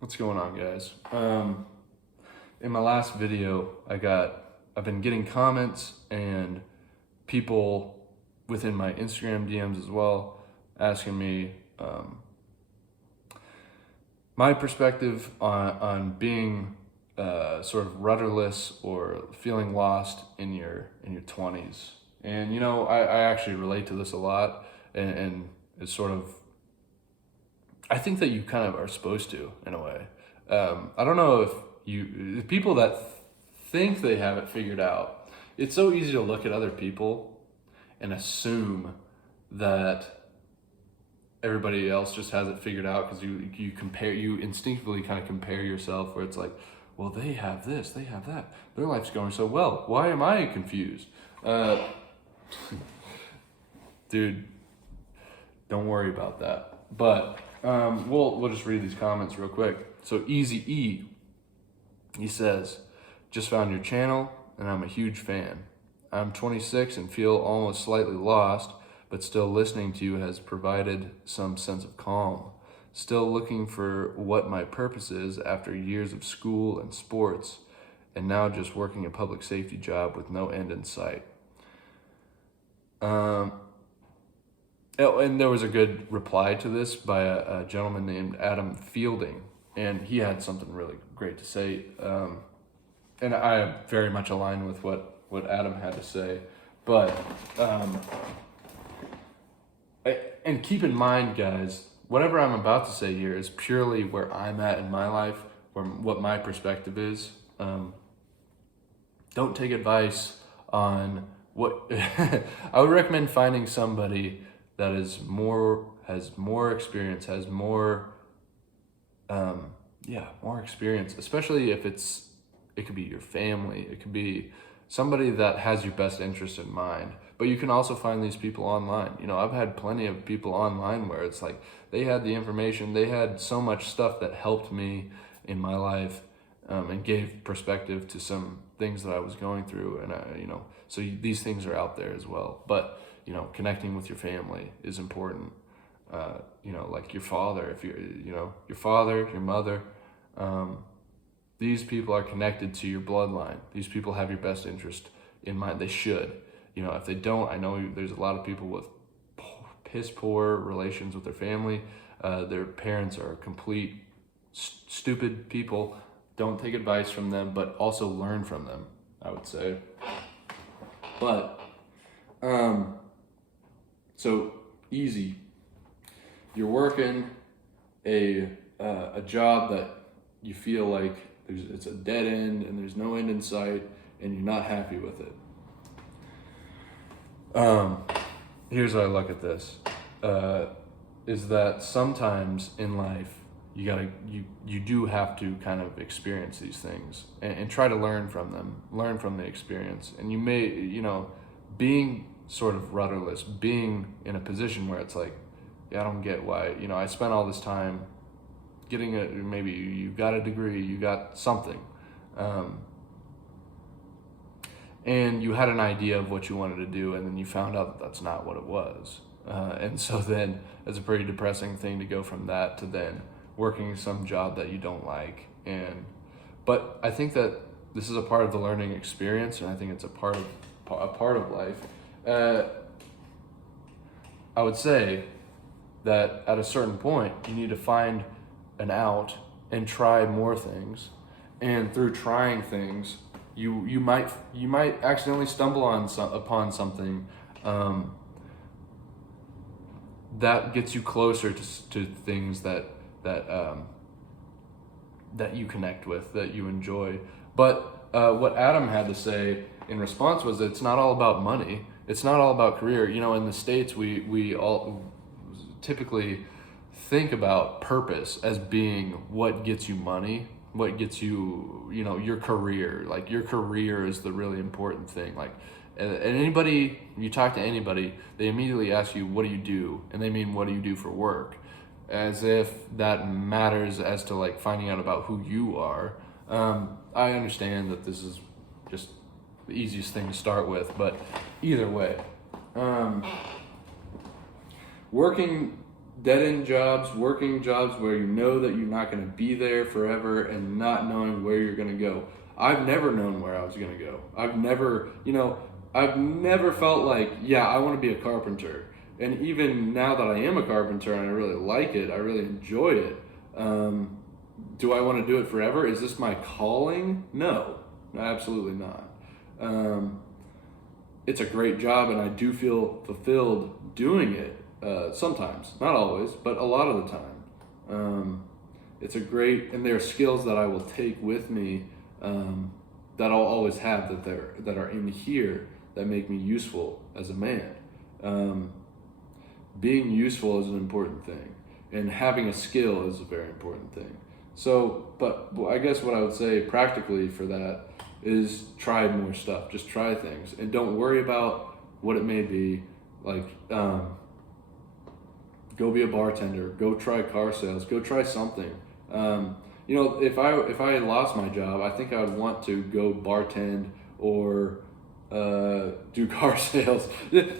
What's going on, guys? In my last video, I've been getting comments and people within my Instagram DMs as well asking me my perspective on being sort of rudderless or feeling lost in your 20s. And I actually relate to this a lot, and it's sort of, I think that you kind of are supposed to, in a way. I don't know if the people that think they have it figured out, it's so easy to look at other people and assume that everybody else just has it figured out, because you instinctively kind of compare yourself, where it's like, well, they have this, they have that, their life's going so well, why am I confused? Dude, don't worry about that. But we'll just read these comments real quick. So Easy E, he says, just found your channel and I'm a huge fan. I'm 26 and feel almost slightly lost, but still listening to you has provided some sense of calm. Still looking for what my purpose is after years of school and sports, and now just working a public safety job with no end in sight. And there was a good reply to this by a gentleman named Adam Fielding, and he had something really great to say. And I very much align with what Adam had to say. But, and keep in mind, guys, whatever I'm about to say here is purely where I'm at in my life, or what my perspective is. Don't take advice on what I would recommend finding somebody that has more experience, has more experience, especially if it could be your family, it could be somebody that has your best interest in mind. But you can also find these people online. I've had plenty of people online where it's like they had the information, they had so much stuff that helped me in my life, and gave perspective to some things that I was going through, and so these things are out there as well. But connecting with your family is important. Like your father, if your father, your mother, these people are connected to your bloodline. These people have your best interest in mind. They should. If they don't, I know there's a lot of people with piss poor relations with their family. Their parents are complete stupid people. Don't take advice from them, but also learn from them, I would say. But, so Easy, you're working a job that you feel like it's a dead end and there's no end in sight, and you're not happy with it. Here's how I look at this, is that sometimes in life you do have to kind of experience these things and try to learn from them, learn from the experience. And you may, being sort of rudderless, being in a position where it's like, I don't get why, I spent all this time getting maybe you got a degree, you got something, and you had an idea of what you wanted to do, and then you found out that that's not what it was. And so then it's a pretty depressing thing to go from that to then working some job that you don't like. But I think that this is a part of the learning experience, and I think it's a part of life. I would say that at a certain point, you need to find an out and try more things. And through trying things, you might accidentally stumble upon something that gets you closer to things that you connect with, that you enjoy. But what Adam had to say in response was that it's not all about money. It's not all about career. In the States, we all typically think about purpose as being what gets you money, what gets you, your career. Like, your career is the really important thing. Like, and anybody, you talk to anybody, they immediately ask you, what do you do? And they mean, what do you do for work? As if that matters as to like finding out about who you are. I understand that this is just the easiest thing to start with, but either way, working dead-end jobs, working jobs where you know that you're not going to be there forever and not knowing where you're going to go. I've never known where I was going to go. I've never felt like, yeah, I want to be a carpenter. And even now that I am a carpenter and I really like it, I really enjoy it, do I want to do it forever? Is this my calling? No, absolutely not. It's a great job and I do feel fulfilled doing it. Sometimes, not always, but a lot of the time. It's a great, and there are skills that I will take with me that I'll always have that are in here that make me useful as a man. Being useful is an important thing, and having a skill is a very important thing. So, but I guess what I would say practically for that is try more stuff. Just try things, and don't worry about what it may be. Like, go be a bartender, go try car sales, go try something. If I lost my job, I think I would want to go bartend or do car sales.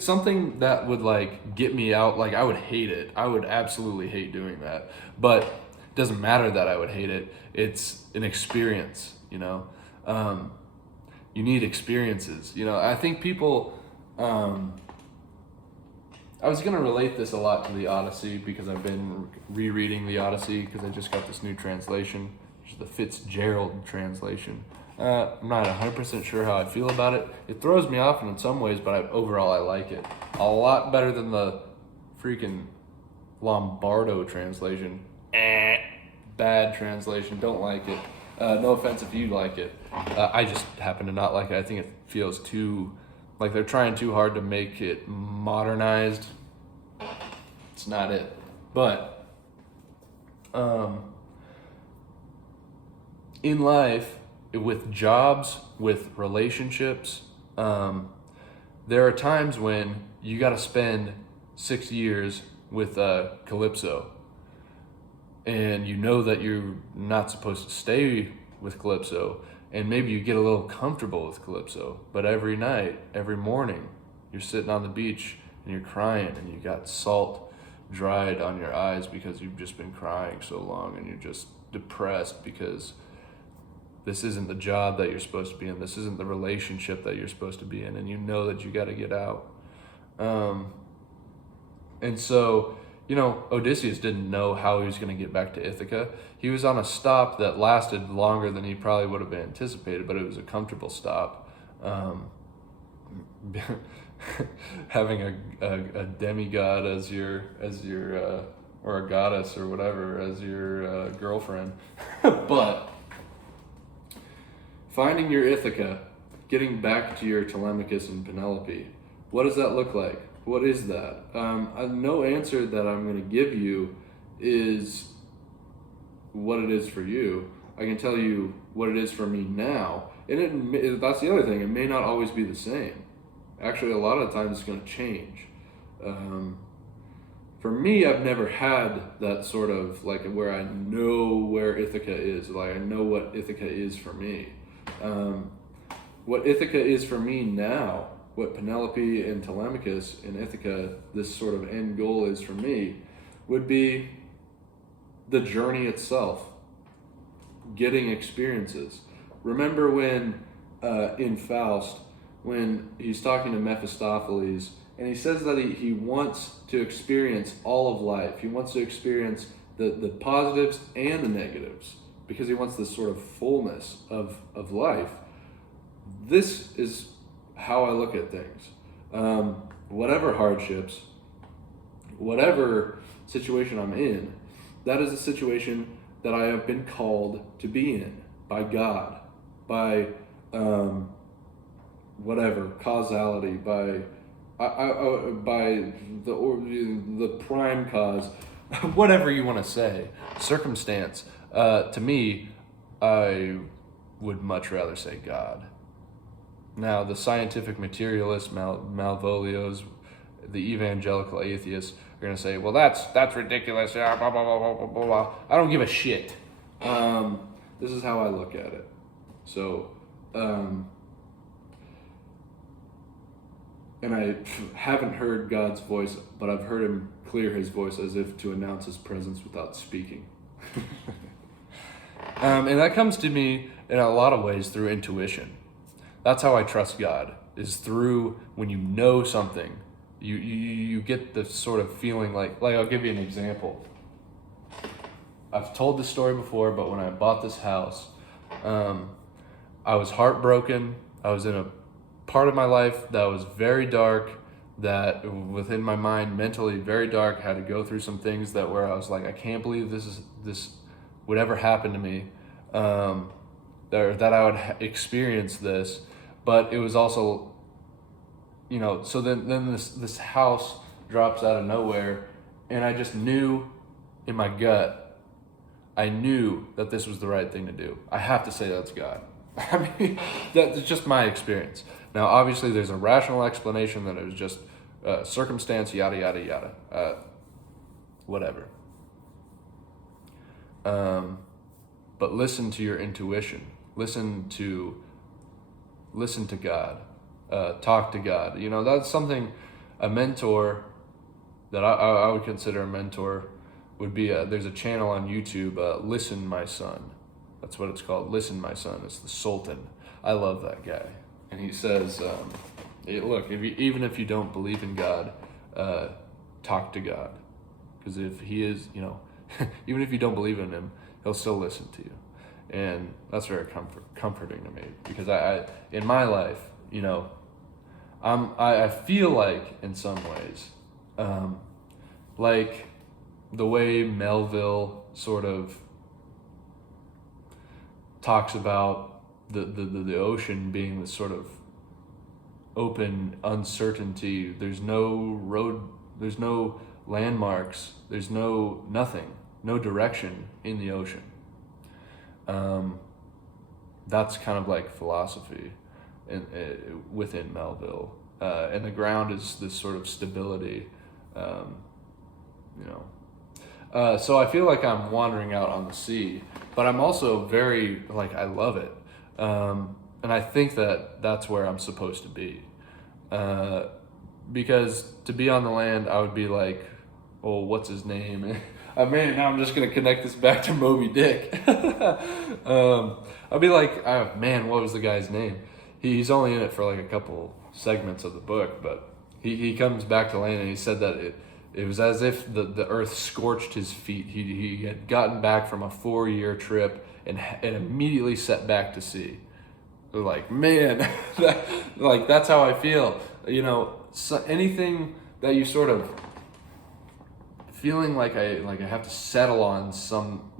Something that would like get me out. Like, I would hate it. I would absolutely hate doing that. But it doesn't matter that I would hate it. It's an experience, you need experiences. I think people, I was going to relate this a lot to the Odyssey because I've been rereading the Odyssey because I just got this new translation, which is the Fitzgerald translation. I'm not 100% sure how I feel about it. It throws me off in some ways, but overall I like it. A lot better than the freaking Lombardo translation. Bad translation, don't like it. No offense if you like it. I just happen to not like it. I think it feels too... like they're trying too hard to make it modernized. It's not it. But in life, with jobs, with relationships, there are times when you got to spend 6 years with Calypso. And you know that you're not supposed to stay with Calypso. And maybe you get a little comfortable with Calypso, but every night, every morning, you're sitting on the beach and you're crying and you got salt dried on your eyes because you've just been crying so long and you're just depressed because this isn't the job that you're supposed to be in. This isn't the relationship that you're supposed to be in, and you know that you got to get out. And so, Odysseus didn't know how he was going to get back to Ithaca. He was on a stop that lasted longer than he probably would have anticipated, but it was a comfortable stop. Having a demigod as your or a goddess or whatever as your girlfriend. But finding your Ithaca, getting back to your Telemachus and Penelope, what does that look like? What is that? No answer that I'm going to give you is what it is for you. I can tell you what it is for me now. And that's the other thing. It may not always be the same. Actually, a lot of the times it's going to change. For me, I've never had that sort of like where I know where Ithaca is. Like I know what Ithaca is for me. What Ithaca is for me now, what Penelope and Telemachus in Ithaca, this sort of end goal is for me, would be the journey itself, getting experiences. Remember when in Faust, when he's talking to Mephistopheles, and he says that he wants to experience all of life. He wants to experience the positives and the negatives because he wants this sort of fullness of life. This is how I look at things. Whatever hardships, whatever situation I'm in, that is a situation that I have been called to be in by God, by whatever causality, by the prime cause, whatever you want to say, circumstance. To me, I would much rather say God. Now, the scientific materialists, Malvolios, the evangelical atheists are going to say, well, that's ridiculous, blah, blah, blah, blah, blah, blah, blah. I don't give a shit. This is how I look at it. So, and I haven't heard God's voice, but I've heard him clear his voice as if to announce his presence without speaking. And that comes to me in a lot of ways through intuition. That's how I trust God, is through when you know something. You get the sort of feeling like I'll give you an example. I've told this story before, but when I bought this house, I was heartbroken. I was in a part of my life that was very dark, that within my mind, mentally very dark, had to go through some things where I was like, I can't believe this would ever happen to me, that I would experience this. But it was also, so then this house drops out of nowhere, and I just knew in my gut, I knew that this was the right thing to do. I have to say that's God. I mean, that's just my experience. Now, obviously, there's a rational explanation that it was just circumstance, yada, yada, yada, whatever. But listen to your intuition. Listen to God. Talk to God. That's something a mentor that I would consider a mentor would be. There's a channel on YouTube, Listen My Son. That's what it's called, Listen My Son. It's the Sultan. I love that guy. And he says, look, even if you don't believe in God, talk to God. Because if he is, even if you don't believe in him, he'll still listen to you. And that's very comforting to me. Because I in my life, I feel like in some ways, like the way Melville sort of talks about the ocean being this sort of open uncertainty. There's no road, there's no landmarks, there's nothing, no direction in the ocean. That's kind of like philosophy within Melville. And the ground is this sort of stability, so I feel like I'm wandering out on the sea, but I'm also very, I love it. And I think that that's where I'm supposed to be. Because to be on the land, I would be like, oh, what's his name? Now I'm just going to connect this back to Moby Dick. I'd be like, oh, man, what was the guy's name? He's only in it for a couple segments of the book, but he comes back to land, and he said that it was as if the earth scorched his feet. He had gotten back from a 4-year trip and immediately set back to sea. Man, that's how I feel. So anything that you sort of feeling like I have to settle on some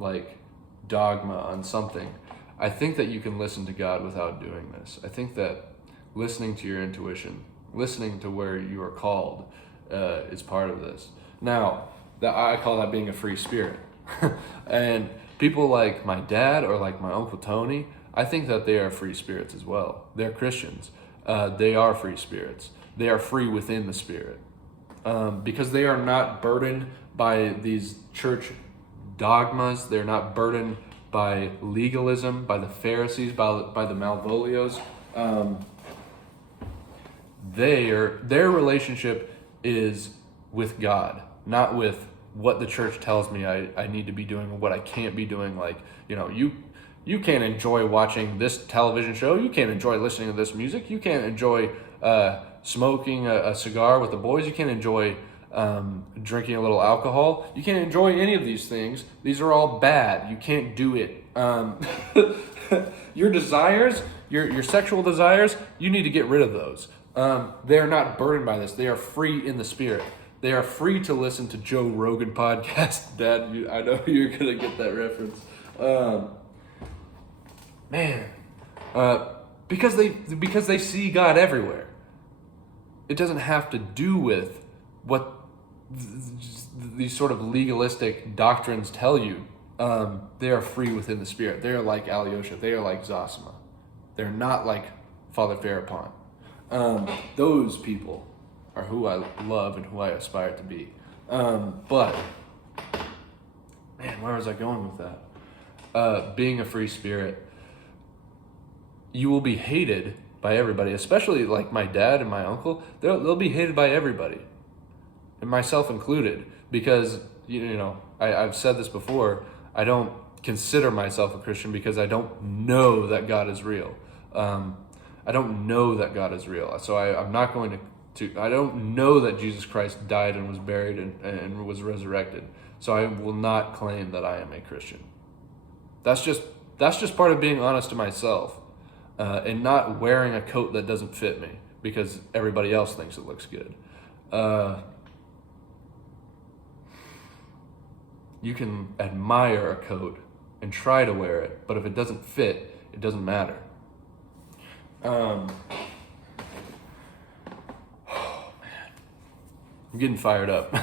dogma on something. I think that you can listen to God without doing this. I think that listening to your intuition, listening to where you are called, is part of this. Now, I call that being a free spirit. And people like my dad or like my Uncle Tony, I think that they are free spirits as well. They're Christians. They are free spirits. They are free within the Spirit. Because they are not burdened by these church dogmas. They're not burdened by legalism, by the Pharisees, by the Malvolios. Their relationship is with God, not with what the church tells me I need to be doing or what I can't be doing. You can't enjoy watching this television show. You can't enjoy listening to this music. You can't enjoy smoking a cigar with the boys. You can't enjoy drinking a little alcohol. You can't enjoy any of these things. These are all bad. You can't do it. Your desires, your sexual desires, you need to get rid of those. They're not burdened by this. They are free in the Spirit. They are free to listen to Joe Rogan podcast. Dad, I know you're gonna get that reference. Because they see God everywhere. It doesn't have to do with what these sort of legalistic doctrines tell you. They are free within the Spirit. They are like Alyosha. They are like Zosima. They're not like Father Farrakhan. Those people are who I love and who I aspire to be. But, man, where was I going with that? Being a free spirit, you will be hated by everybody, especially like my dad and my uncle. They'll be hated by everybody, and myself included, because I've said this before. I don't consider myself a Christian because I don't know that God is real. I don't know that God is real, so I'm not going to. I don't know that Jesus Christ died and was buried and was resurrected. So I will not claim that I am a Christian. That's just part of being honest to myself, and not wearing a coat that doesn't fit me because everybody else thinks it looks good. You can admire a coat and try to wear it, but if it doesn't fit, it doesn't matter. Oh man, I'm getting fired up.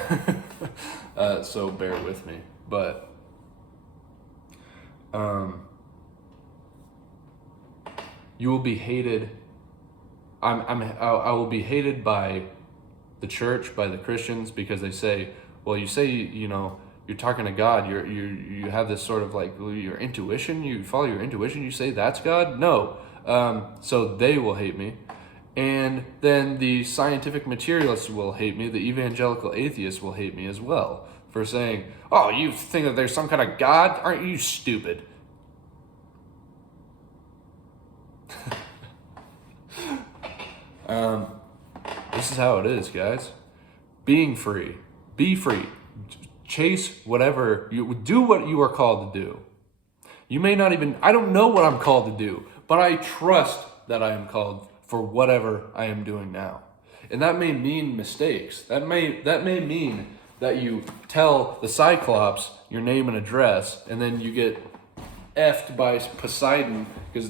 So bear with me, but you will be hated. I will be hated by the church, by the Christians, because they say, well, you say, you're talking to God. You have this sort of like your intuition. You follow your intuition. You say that's God. No. So they will hate me. And then the scientific materialists will hate me. The evangelical atheists will hate me as well for saying, oh, you think that there's some kind of God? Aren't you stupid? This is how it is, guys. Being free. Be free. Chase whatever do what you are called to do. You may not even, I don't know what I'm called to do, but I trust that I am called for whatever I am doing now. And that may mean mistakes. That may mean that you tell the Cyclops your name and address, and then you get effed by Poseidon, because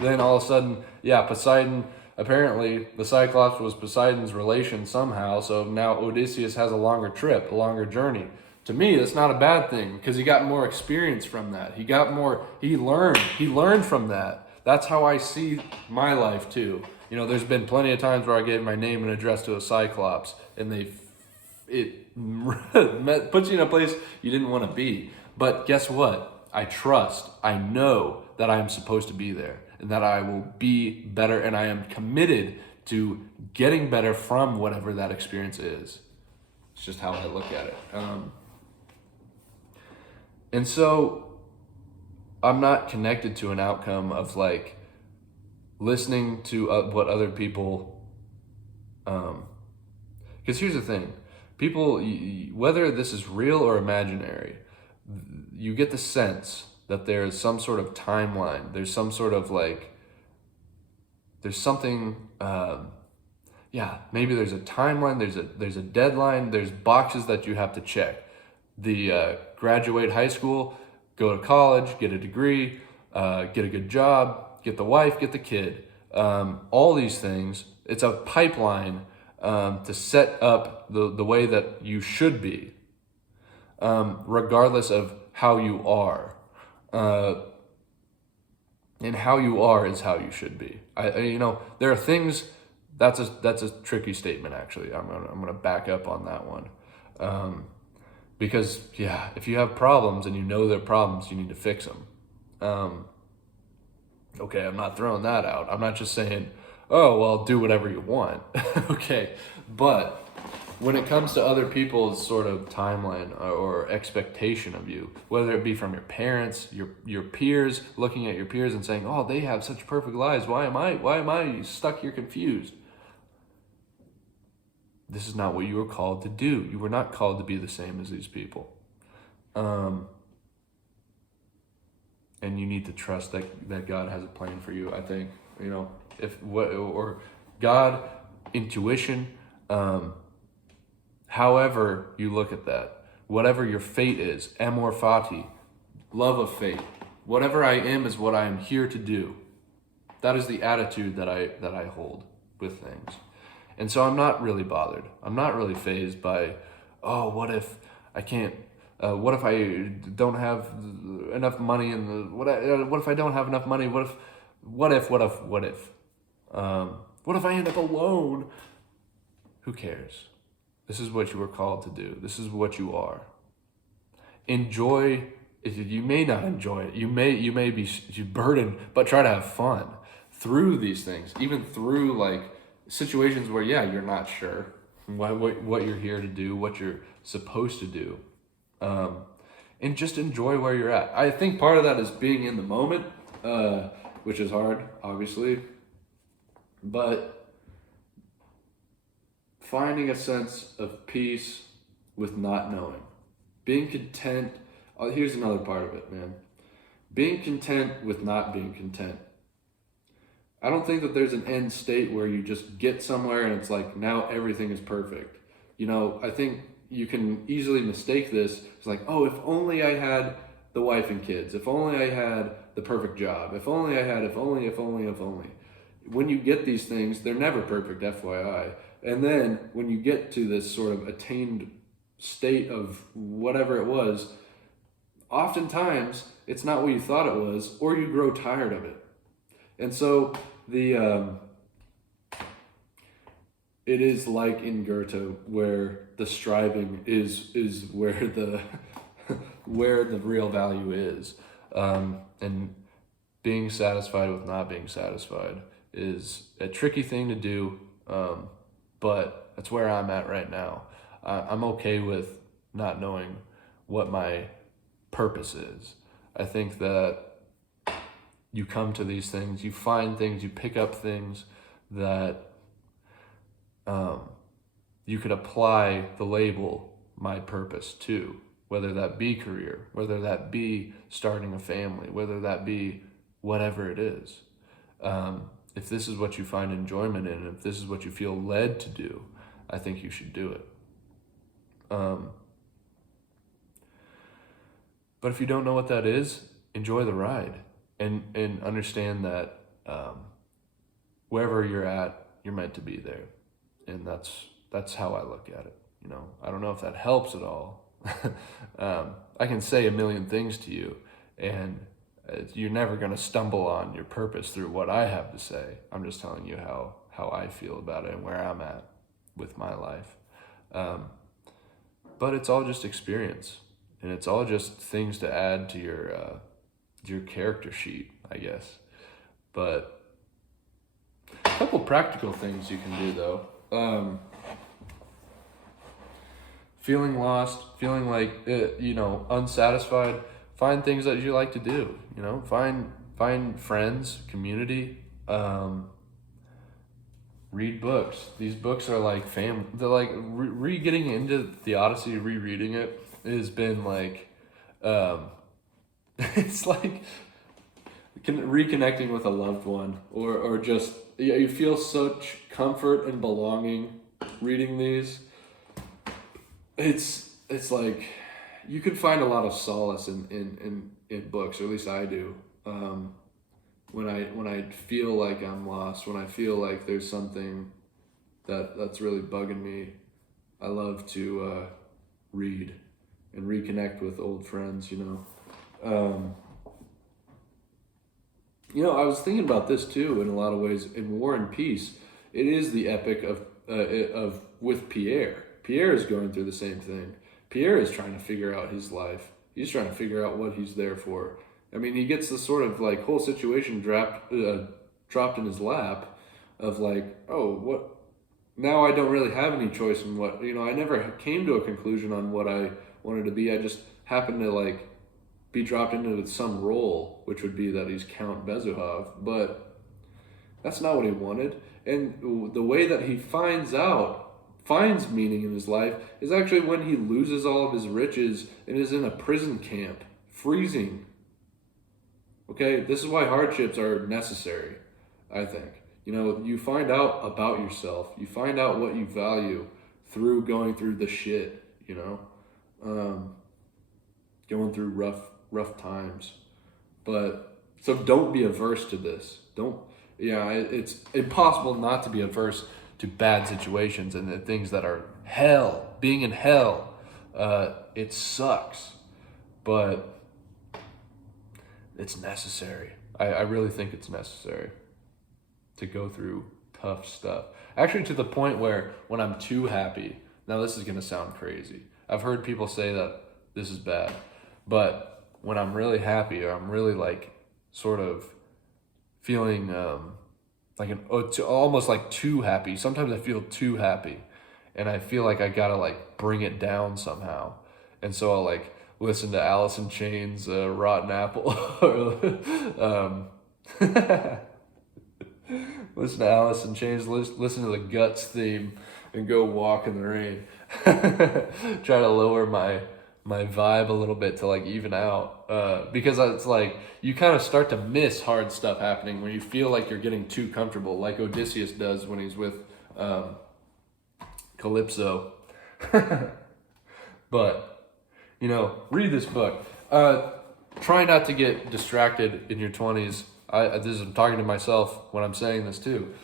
then all of a sudden, Poseidon, apparently the Cyclops was Poseidon's relation somehow, so now Odysseus has a longer trip, a longer journey. To me, that's not a bad thing, because he got more experience from that. He learned from that. That's how I see my life too. There's been plenty of times where I gave my name and address to a Cyclops, and it puts you in a place you didn't want to be. But guess what? I know that I am supposed to be there, and that I will be better, and I am committed to getting better from whatever that experience is. It's just how I look at it. And so I'm not connected to an outcome of like listening to what other people, because here's the thing, people, whether this is real or imaginary, you get the sense that there is some sort of timeline. There's some sort of like, there's something, maybe there's a timeline, there's a deadline, there's boxes that you have to check. Graduate high school, go to college, get a degree, get a good job, get the wife, get the kid. All these things, it's a pipeline to set up the way that you should be, regardless of how you are. And how you are is how you should be. There are things, that's a tricky statement actually. I'm gonna back up on that one. Because if you have problems and you know they're problems, you need to fix them. Okay, I'm not throwing that out. I'm not just saying, oh, well, do whatever you want. Okay, but when it comes to other people's sort of timeline or expectation of you, whether it be from your parents, your peers, looking at your peers and saying, oh, they have such perfect lives. Why am I stuck here confused? This is not what you were called to do. You were not called to be the same as these people. And you need to trust that God has a plan for you, I think. Or God, intuition, however you look at that, whatever your fate is, amor fati, love of fate, whatever I am is what I am here to do. That is the attitude that I hold with things. And so I'm not really bothered. I'm not really fazed by, oh, what if I can't, what if I don't have enough money what if I don't have enough money? What if I end up alone? Who cares? This is what you were called to do. This is what you are. Enjoy. You may not enjoy it. You may be burdened, but try to have fun. through these things, even through like situations where, yeah, you're not sure what you're here to do, what you're supposed to do. And just enjoy where you're at. I think part of that is being in the moment, which is hard, obviously, but finding a sense of peace with not knowing. Being content. Here's another part of it, man. Being content with not being content. I don't think that there's an end state where you just get somewhere and it's like now everything is perfect. I think you can easily mistake this. It's like, oh, if only I had the wife and kids, if only I had the perfect job, if only I had, if only. When you get these things, they're never perfect, FYI. And then when you get to this sort of attained state of whatever it was, oftentimes it's not what you thought it was, or you grow tired of it. And so it is like in Goethe, where the striving is where the where the real value is, and being satisfied with not being satisfied is a tricky thing to do, but that's where I'm at right now. I'm okay with not knowing what my purpose is. I think that you come to these things, you find things, you pick up things that you could apply the label my purpose to, whether that be career, whether that be starting a family, whether that be whatever it is. If this is what you find enjoyment in, if this is what you feel led to do, I think you should do it. But if you don't know what that is, enjoy the ride and understand that wherever you're at, you're meant to be there. And that's how I look at it. I don't know if that helps at all. I can say a million things to you, and you're never going to stumble on your purpose through what I have to say. I'm just telling you how I feel about it and where I'm at with my life. But it's all just experience, and it's all just things to add to your character sheet, I guess. But a couple practical things you can do, though. Feeling lost, feeling like unsatisfied, find things that you like to do. Find friends, community. Read books. These books are like family. They're like getting into the Odyssey, rereading it has been like, it's like reconnecting with a loved one, or just you feel such comfort and belonging reading these. It's like you can find a lot of solace in books, or at least I do. When I feel like I'm lost, when I feel like there's something that's really bugging me, I love to read and reconnect with old friends. I was thinking about this too in a lot of ways. In War and Peace, it is the epic of with Pierre. Pierre is going through the same thing. Pierre is trying to figure out his life. He's trying to figure out what he's there for. I mean, he gets this sort of like whole situation dropped in his lap of like, oh, what? Now I don't really have any choice in what, I never came to a conclusion on what I wanted to be. I just happened to like be dropped into some role, which would be that he's Count Bezukhov, but that's not what he wanted. And the way that he finds meaning in his life is actually when he loses all of his riches and is in a prison camp, freezing. Okay, this is why hardships are necessary, I think. You find out about yourself. You find out what you value through going through the shit, going through rough times. But, so don't be averse to this. It's impossible not to be averse to bad situations and the things that are hell, being in hell. It sucks, but it's necessary. I really think it's necessary to go through tough stuff. Actually, to the point where when I'm too happy, now this is going to sound crazy. I've heard people say that this is bad, but when I'm really happy or I'm really like sort of feeling almost like too happy. Sometimes I feel too happy, and I feel like I gotta like bring it down somehow. And so I'll like listen to Alice in Chains' "Rotten Apple," or listen to Alice in Chains, listen to the Guts theme, and go walk in the rain. Try to lower my vibe a little bit to like even out, because it's like you kind of start to miss hard stuff happening when you feel like you're getting too comfortable, like Odysseus does when he's with Calypso. But read this book. Try not to get distracted in your 20s. I'm talking to myself when I'm saying this too.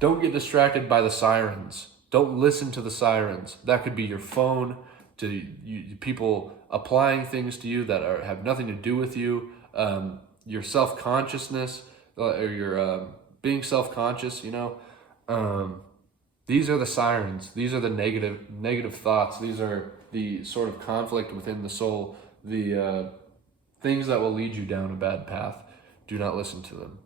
Don't get distracted by the sirens. Don't listen to the sirens. That could be your phone, to people applying things to you that have nothing to do with you. Your self-consciousness, or your being self-conscious. These are the sirens. These are the negative thoughts. These are the sort of conflict within the soul. The things that will lead you down a bad path. Do not listen to them.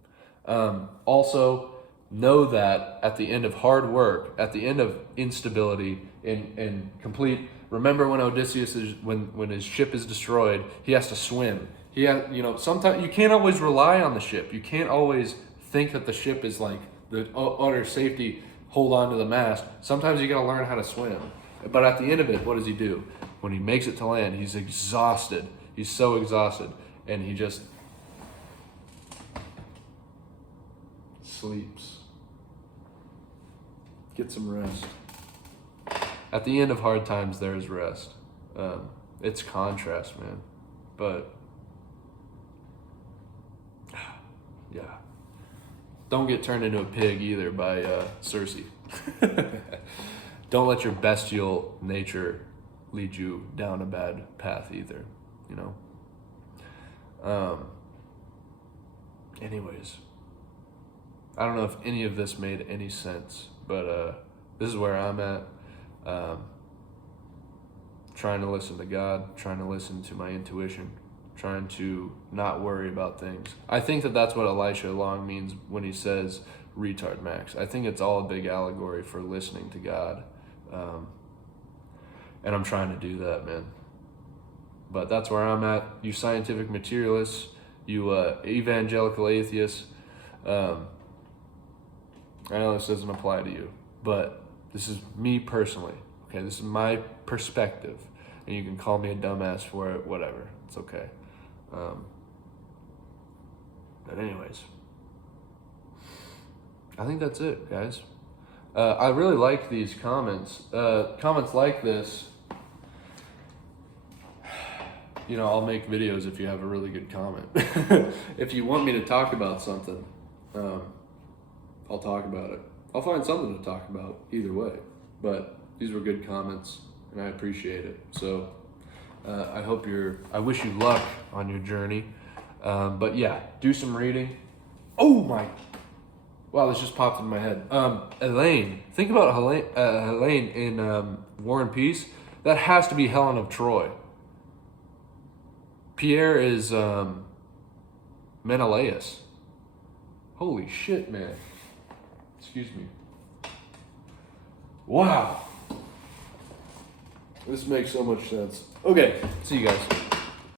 Also, know that at the end of hard work, at the end of instability and complete. Remember when Odysseus when his ship is destroyed, he has to swim. Sometimes you can't always rely on the ship. You can't always think that the ship is like the utter safety. Hold on to the mast. Sometimes you gotta learn how to swim. But at the end of it, what does he do? When he makes it to land, he's exhausted. He's so exhausted, and he just sleeps. Get some rest. At the end of hard times, there is rest. It's contrast, man. But yeah, don't get turned into a pig either by Circe. Don't let your bestial nature lead you down a bad path either. Anyways, I don't know if any of this made any sense, but this is where I'm at. Trying to listen to God, trying to listen to my intuition, trying to not worry about things. I think that that's what Elisha Long means when he says retard max. I think it's all a big allegory for listening to God. And I'm trying to do that, man. But that's where I'm at. You scientific materialists, you evangelical atheists, I know this doesn't apply to you, but this is me personally. Okay, this is my perspective, and you can call me a dumbass for it, whatever. It's okay. But anyways, I think that's it, guys. I really like these comments. Comments like this, I'll make videos if you have a really good comment. If you want me to talk about something, I'll talk about it. I'll find something to talk about either way. But these were good comments, and I appreciate it. So I wish you luck on your journey. But yeah, do some reading. Oh my, wow, this just popped in my head. Elaine, think about Helene in War and Peace. That has to be Helen of Troy. Pierre is Menelaus. Holy shit, man. Excuse me. Wow. This makes so much sense. Okay, see you guys.